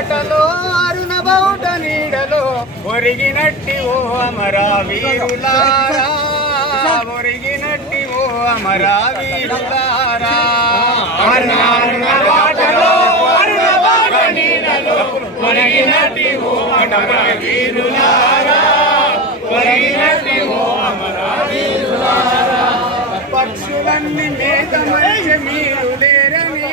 బాటలో అరుణ బౌట నీడలో ఒరిగినట్టి ఓ అమరా వీరులారా ఒరిగినట్టి ఓ అమరా వీరులారా బాటలో అరుణ బాట నీడలో ఒరిగినట్టి ఓ అమరా వీరులారా ఒరిగినట్టి ఓ అమరా వీరులారా పక్షులన్నీ మేత మీరు లేరని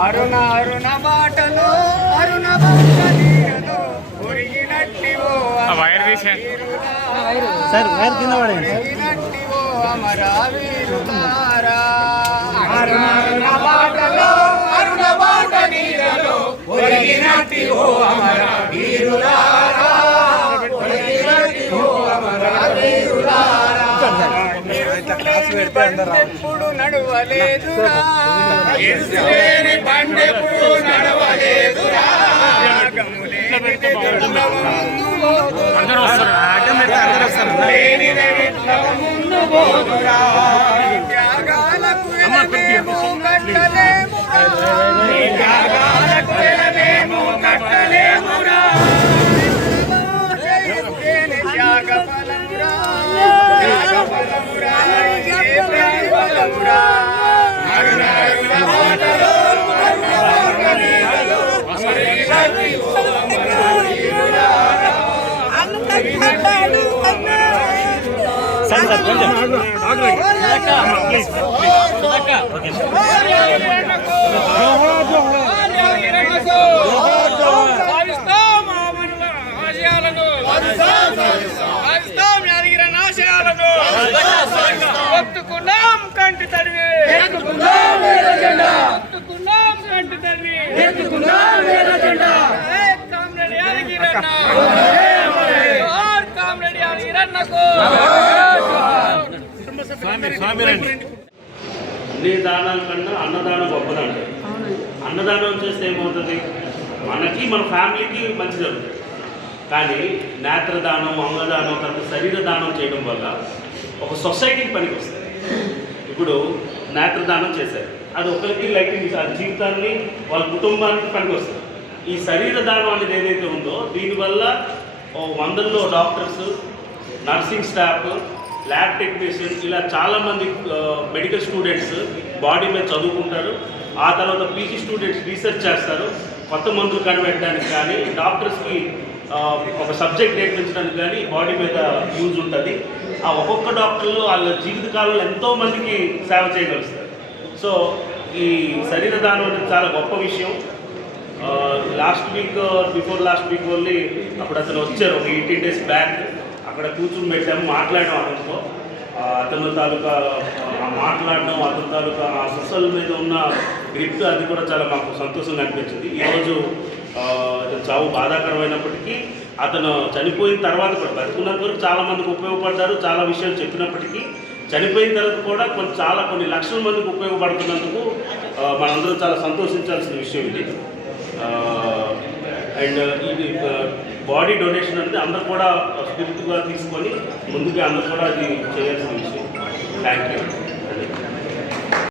అరుణ అరుణ బాటలో అరుణ బాట నీడలో ఒరిగినట్టి ఓ సార్ వైర్ కింద సార్. ఒరిగినట్టి ఓ అమరావీరులారా అరుణ అరుణ బాటలో అరుణ బాట నీడలో ఒరిగినట్టి ఓ అమరావీరులారా ఎప్పుడు నడవలేదురా బండెప్పుడు నడవలేదురా రాగములేని విప్లవముందు లేనిదే విప్లవముందు సార్ సార్ కొంచెం ఒత్తుకున్నాం కంటి తడివి ఎత్తుకున్నాం కంటి తడివి కామ్రేడ్ యాదగిరన్న కామ్రేడ్ యాదగిరన్నకు అన్ని దానాల కన్నా అన్నదానం గొప్పదంట అన్నదానం చేస్తే ఏమవుతుంది? మనకి మన ఫ్యామిలీకి మంచి జరుగుతుంది. కానీ నేత్రదానం అంగదానం తర్వాత శరీర దానం చేయడం వల్ల ఒక సొసైటీకి పనికి వస్తుంది. ఇప్పుడు నేత్రదానం చేశారు. అది ఒకరికి లైక్ ఆ జీవితాన్ని వాళ్ళ కుటుంబానికి పనికి వస్తుంది. ఈ శరీర దానం అనేది ఏదైతే ఉందో దీనివల్ల ఓ వందల్లో doctors nursing staff lab technician ఇలా చాలామంది మెడికల్ స్టూడెంట్స్ బాడీ మీద చదువుకుంటారు. ఆ తర్వాత పీజీ స్టూడెంట్స్ రీసెర్చ్ చేస్తారు. కొత్త మందులు కనిపెట్టడానికి కానీ డాక్టర్స్కి ఒక సబ్జెక్ట్ నేర్పించడానికి కానీ బాడీ మీద యూజ్ ఉంటుంది. ఆ ఒక్కొక్క డాక్టర్లు వాళ్ళ జీవితకాలంలో ఎంతో మందికి సేవ చేయగలుగుతారు సో ఈ శరీర దానం అనేది చాలా గొప్ప విషయం. Last week before last week only అప్పుడు అతను వచ్చారు. ఒక ఎయిటీన్ డేస్ బ్యాక్ అక్కడ కూర్చుని పెట్టాము మాట్లాడడం అతనితో. అతను తాలూకా ఆ మాట్లాడడం అతని తాలూకా ఆ సొసల్ మీద ఉన్న గ్రిప్ అది కూడా చాలా మాకు సంతోషంగా అనిపించింది. ఈరోజు చావు బాధాకరమైనప్పటికీ అతను చనిపోయిన తర్వాత కూడా బతుకున్నంత వరకు చాలా మందికి ఉపయోగపడ్డారు చాలా విషయాలు చెప్పినప్పటికీ చనిపోయిన తర్వాత కూడా కొన్ని చాలా కొన్ని లక్షల మందికి ఉపయోగపడుతున్నందుకు మనందరం చాలా సంతోషించాల్సిన విషయం ఇది. అండ్ ఇది బాడీ డొనేషన్ అనేది అందరు కూడా స్ఫూర్తిగా తీసుకొని ముందుగా అందరూ కూడా అది చేయాల్సిన విషయం. Thank you